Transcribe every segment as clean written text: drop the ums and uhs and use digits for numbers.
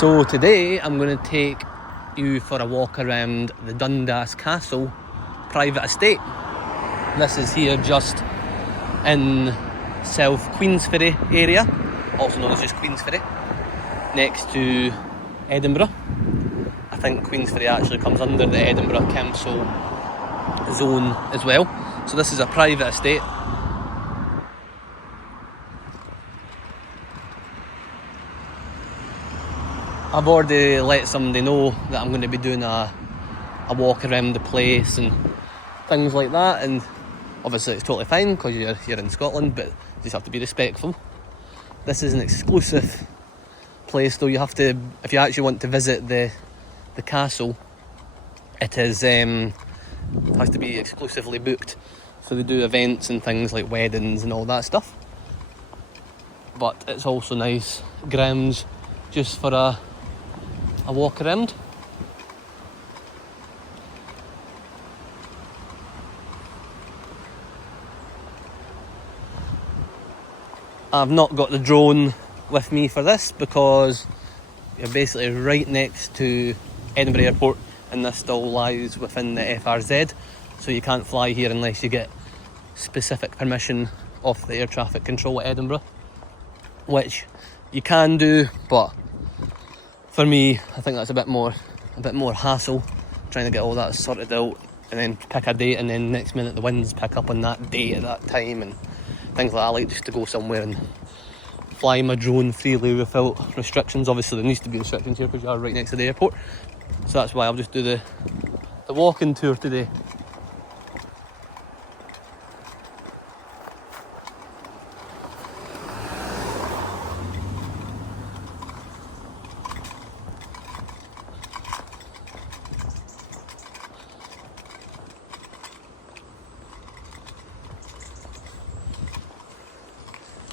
So today I'm going to take you for a walk around the Dundas Castle private estate. This is here just in South Queensferry area, also known as just Queensferry, next to Edinburgh. I think Queensferry actually comes under the Edinburgh Council zone as well. So this is a private estate. I've already let somebody know that I'm going to be doing a walk around the place and things like that, and obviously it's totally fine because you're in Scotland, but you just have to be respectful. This is an exclusive place though. You have to, if you actually want to visit the castle, it is has to be exclusively booked. So they do events and things like weddings and all that stuff. But it's also nice grounds just for a walk around. I've not got the drone with me for this because you're basically right next to Edinburgh Airport, and this still lies within the FRZ, so you can't fly here unless you get specific permission off the air traffic control at Edinburgh, which you can do, but for me I think that's a bit more hassle trying to get all that sorted out and then pick a date, and then next minute the winds pick up on that date at that time and things like that. I like just to go somewhere and fly my drone freely without restrictions. Obviously there needs to be restrictions here because you are right next to the airport, so that's why I'll just do the walking tour today.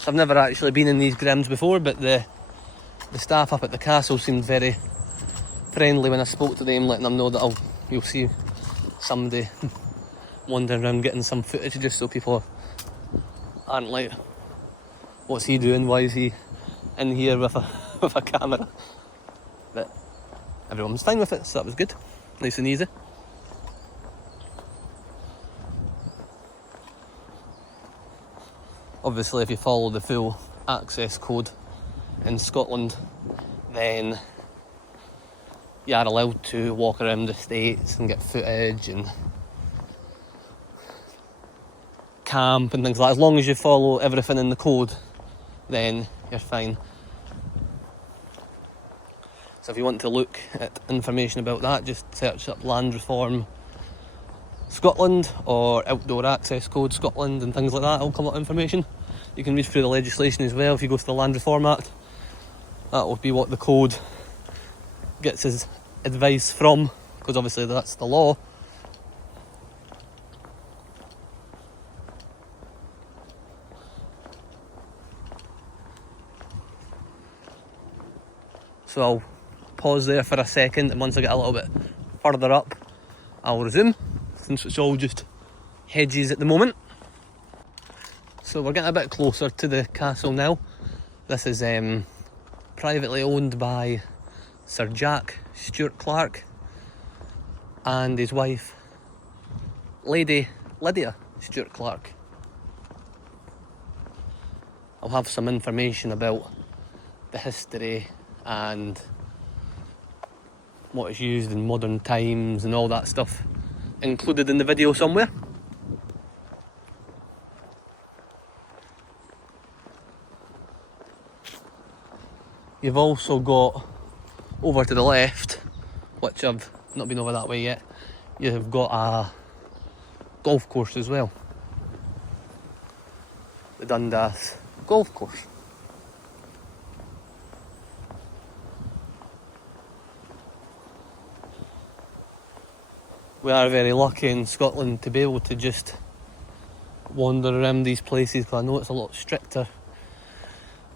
I've never actually been in these grounds before, but the staff up at the castle seemed very friendly when I spoke to them, letting them know that you'll see somebody wandering around getting some footage, just so people aren't like, what's he doing, why is he in here with a camera? But everyone was fine with it, so that was good, nice and easy. Obviously if you follow the full access code in Scotland, then you are allowed to walk around the estates and get footage and camp and things like that. As long as you follow everything in the code, then you're fine. So if you want to look at information about that, just search up Land Reform Scotland or Outdoor Access Code Scotland and things like that. It'll come up with information. You can read through the legislation as well if you go to the Land Reform Act. That will be what the code gets his advice from, because obviously that's the law. So I'll pause there for a second, and once I get a little bit further up I'll resume, since it's all just hedges at the moment. So we're getting a bit closer to the castle now. This is privately owned by Sir Jack Stuart Clark and his wife Lady Lydia Stuart Clark. I'll have some information about the history and what is used in modern times and all that stuff included in the video somewhere. You've also got over to the left, which I've not been over that way yet, you've got a golf course as well. The Dundas golf course. We are very lucky in Scotland to be able to just wander around these places, because I know it's a lot stricter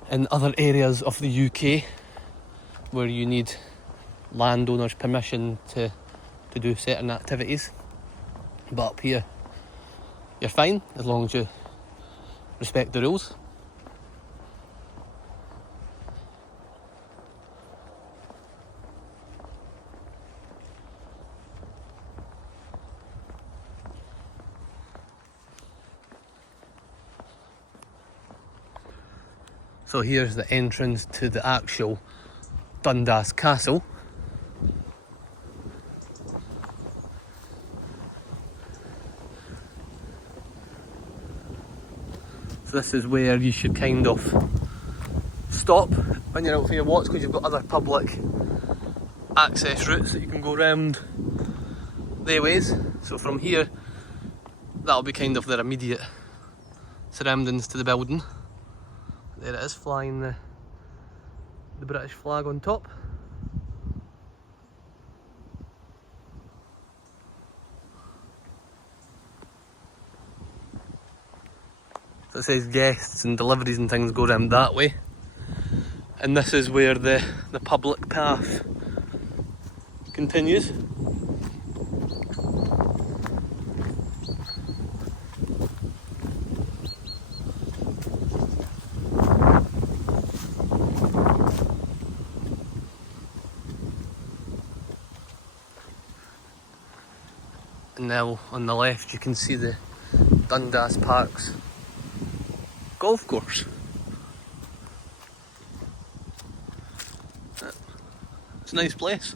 in other areas of the UK where you need landowners' permission to do certain activities. But up here you're fine as long as you respect the rules. So here's the entrance to the actual Dundas Castle. So this is where you should kind of stop when you're out for your walks, because you've got other public access routes that you can go around their ways. So from here, that'll be kind of their immediate surroundings to the building. There it is, flying the British flag on top. So it says guests and deliveries and things go around that way. And this is where the public path continues. And now on the left you can see the Dundas Park's golf course. It's a nice place.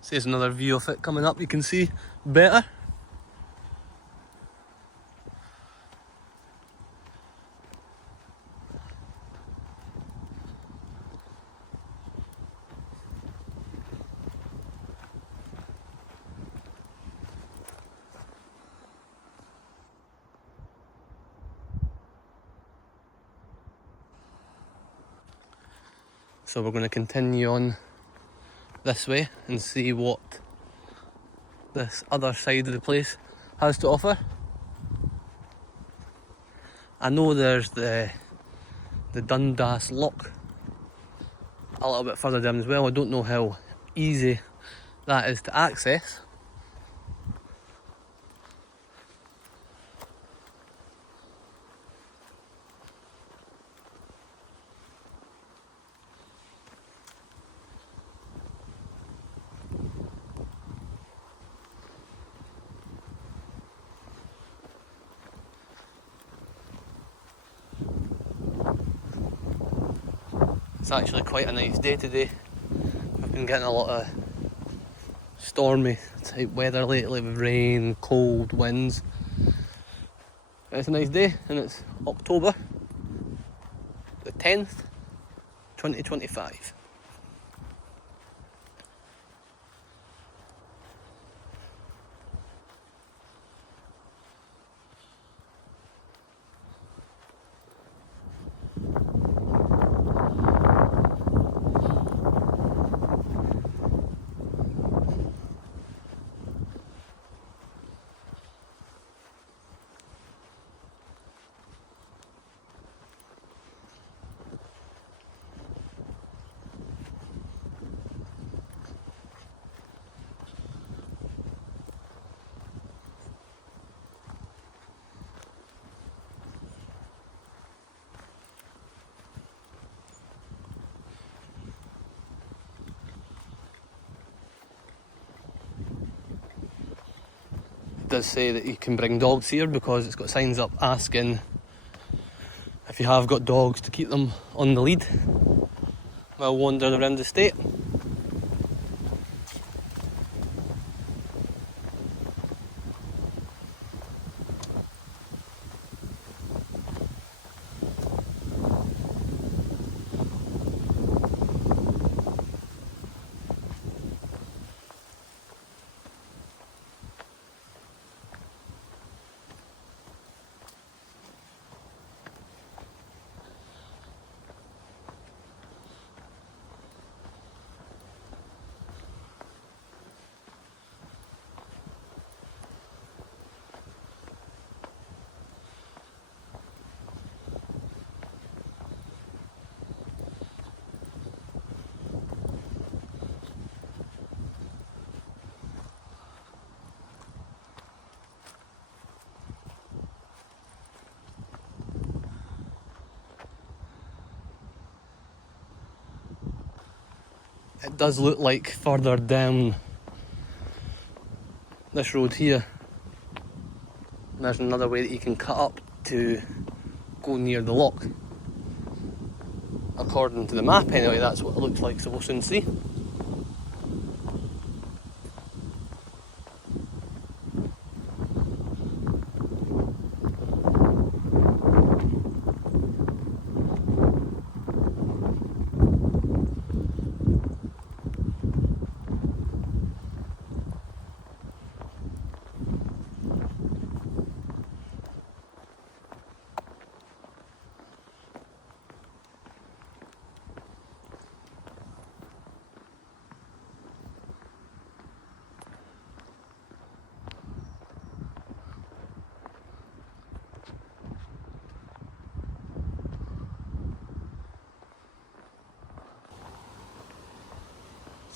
So here's another view of it coming up, you can see better. So we're going to continue on this way and see what this other side of the place has to offer. I know there's the Dundas Lock a little bit further down as well. I don't know how easy that is to access. It's actually quite a nice day today. I've been getting a lot of stormy type weather lately with rain, cold winds. It's a nice day, and it's October the 10th, 2025. It does say that you can bring dogs here because it's got signs up asking if you have got dogs to keep them on the lead while wandering around the estate. it does look like further down this road here, there's another way that you can cut up to go near the lock. According to the map anyway, that's what it looks like, so we'll soon see.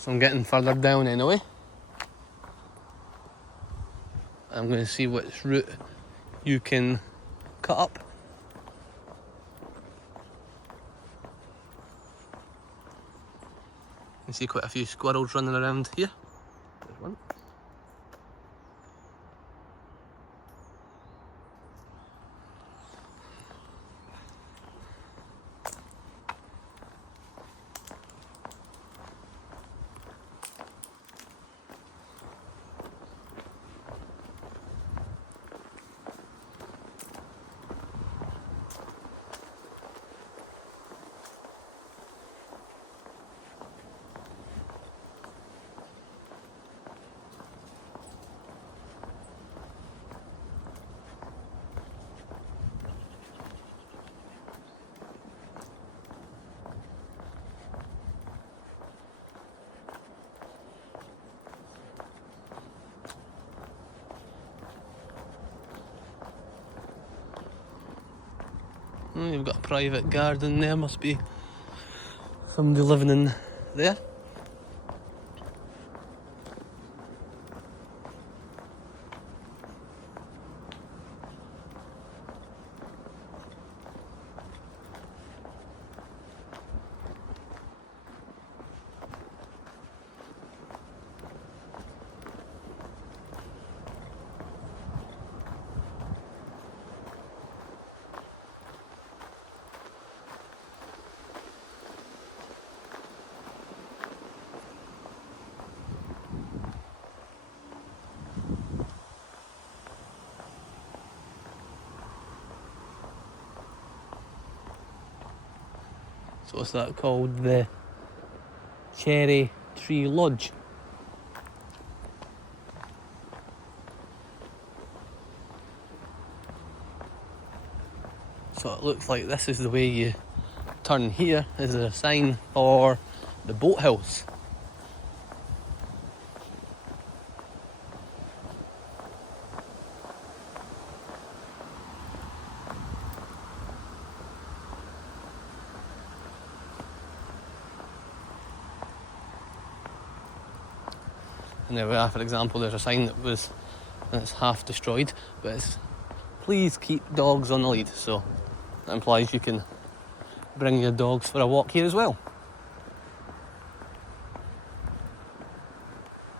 So I'm getting further down anyway. I'm going to see which route you can cut up. You see quite a few squirrels running around here. There's one. You've got a private garden there, must be somebody living in there. So what's that called? The Cherry Tree Lodge. So it looks like this is the way you turn here. Is a sign for the boathouse. And there we are, for example, there's a sign that's half destroyed, but it's please keep dogs on the lead, so that implies you can bring your dogs for a walk here as well.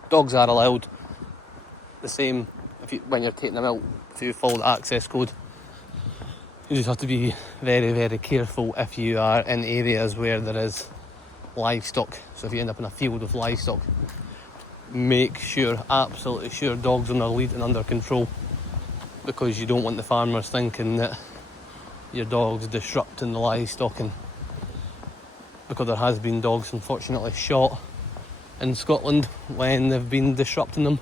Dogs are allowed the same when you're taking them out, if you follow the access code. You just have to be very, very careful if you are in areas where there is livestock. So if you end up in a field with livestock, make sure, absolutely sure, dogs on their lead and under control, because you don't want the farmers thinking that your dog's disrupting the livestock, and because there has been dogs unfortunately shot in Scotland when they've been disrupting them.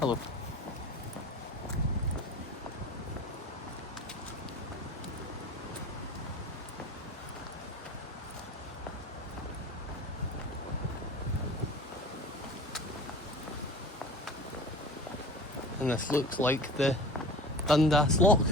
Hello. And this looks like the Dundas lock.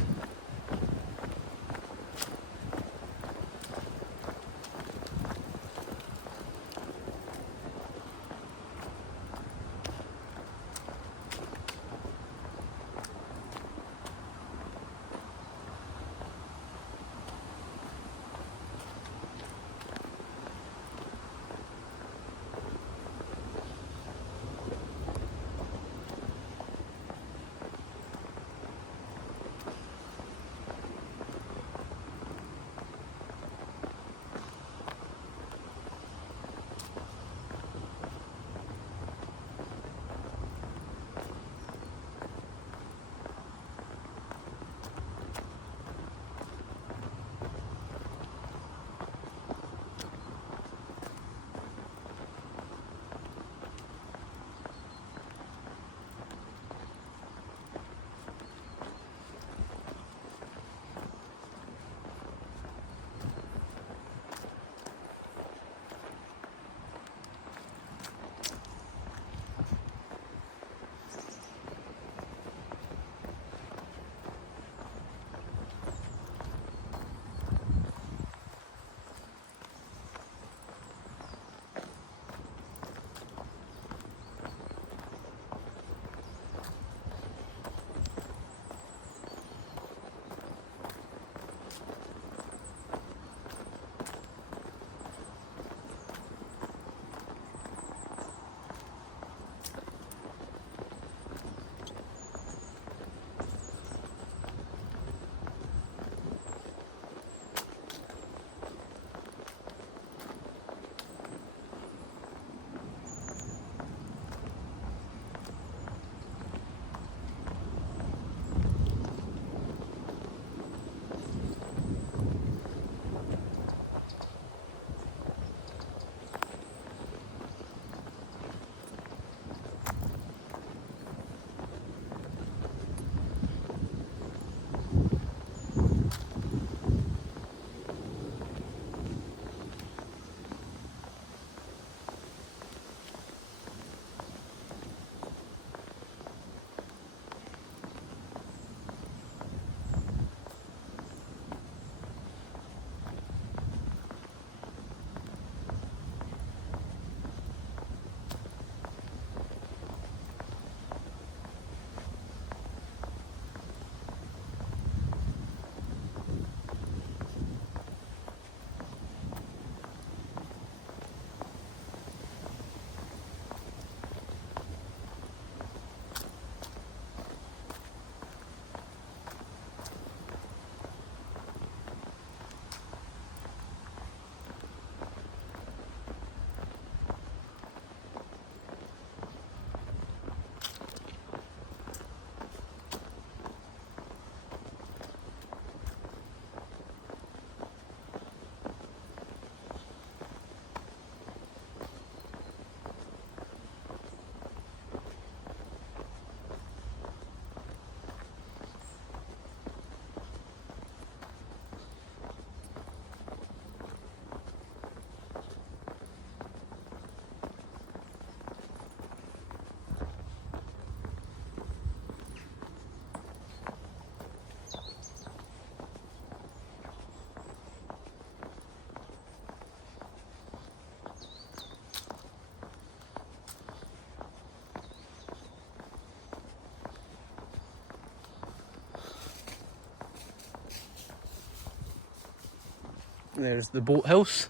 There's the boathouse.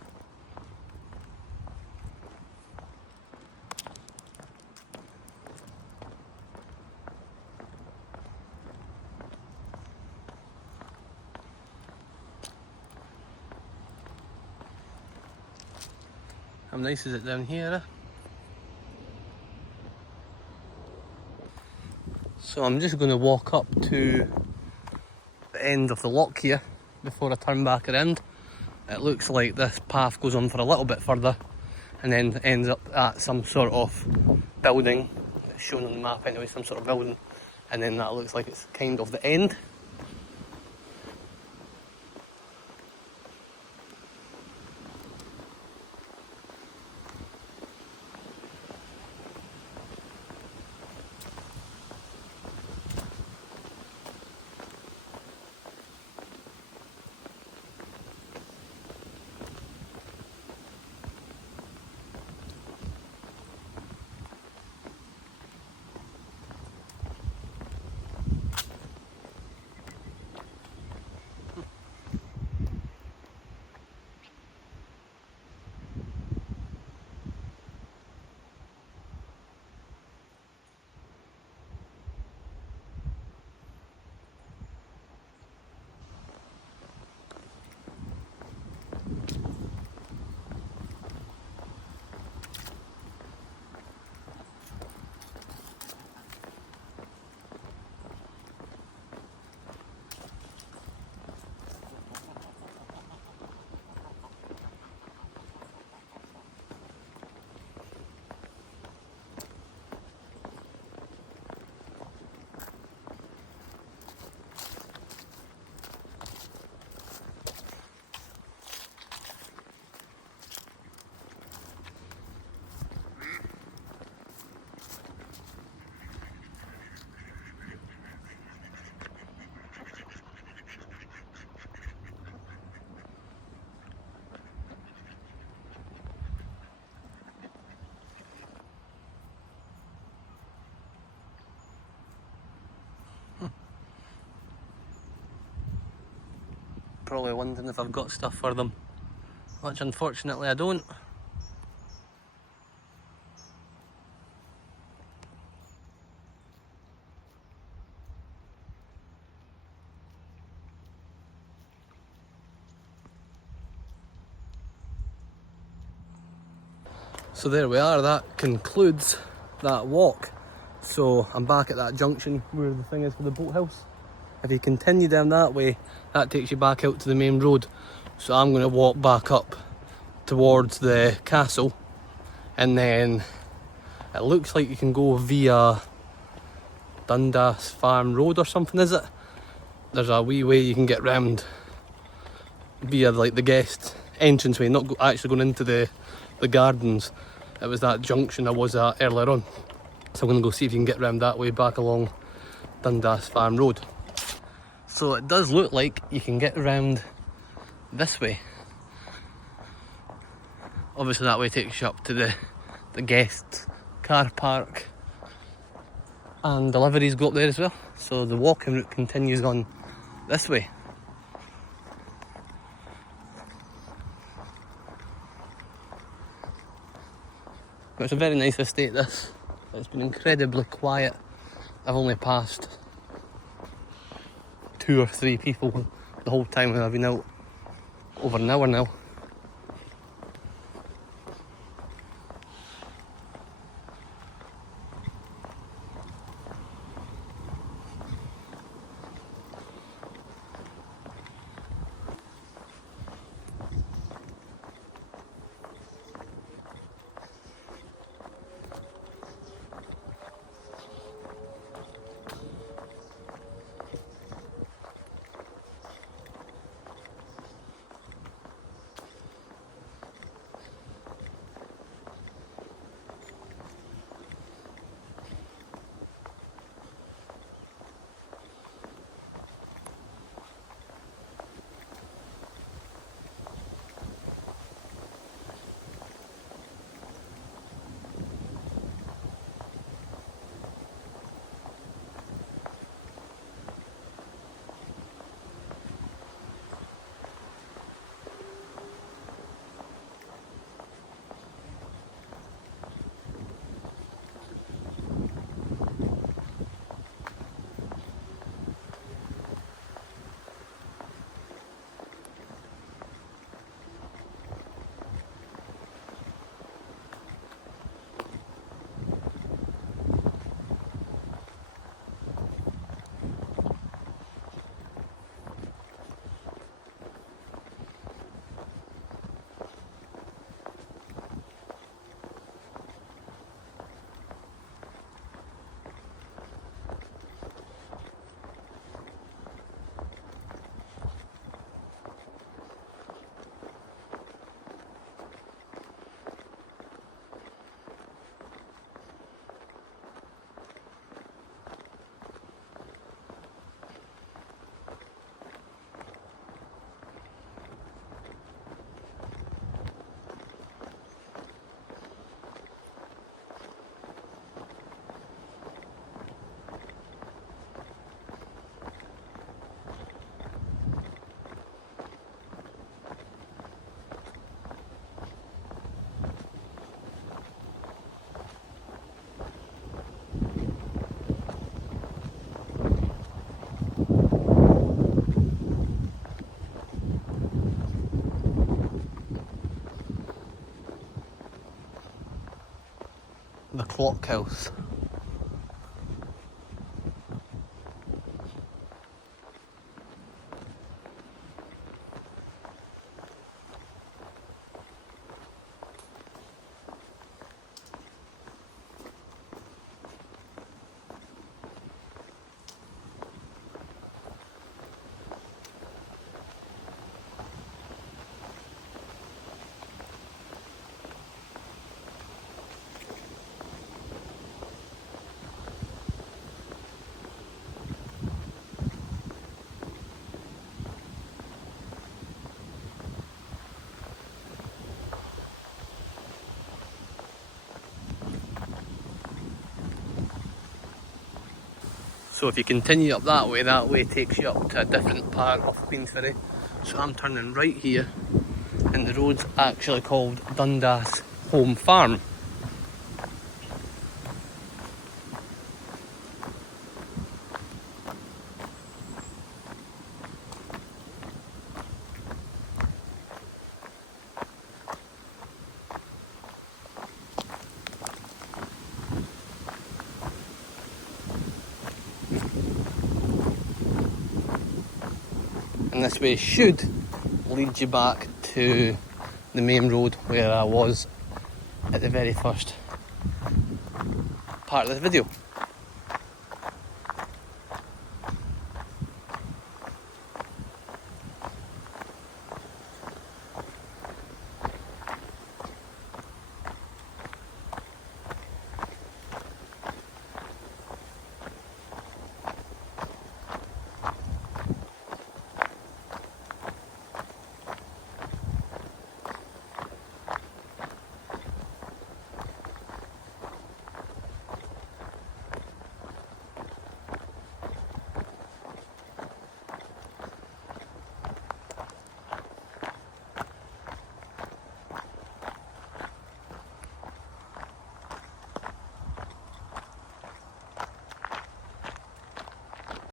How nice is it down here? So I'm just going to walk up to the end of the lock here before I turn back around. It looks like this path goes on for a little bit further and then ends up at some sort of building it's shown on the map anyway, some sort of building, and then that looks like it's kind of the end. Probably wondering if I've got stuff for them, which unfortunately I don't. So there we are, that concludes that walk. So I'm back at that junction where the thing is for the boathouse. If you continue down that way, that takes you back out to the main road. So I'm going to walk back up towards the castle, and then it looks like you can go via Dundas Farm Road or something, is it? There's a wee way you can get round via like the guest entranceway, not actually going into the gardens. It was that junction I was at earlier on. So I'm going to go see if you can get round that way back along Dundas Farm Road. So it does look like you can get around this way. Obviously that way takes you up to the guest car park, and deliveries go up there as well. So the walking route continues on this way. It's a very nice estate, this. It's been incredibly quiet. I've only passed 2 or 3 people the whole time I've been out, over an hour now. clock house. So if you continue up that way takes you up to a different part of Queensferry. So I'm turning right here, and the road's actually called Dundas Home Farm. And this way should lead you back to the main road where I was at the very first part of this video.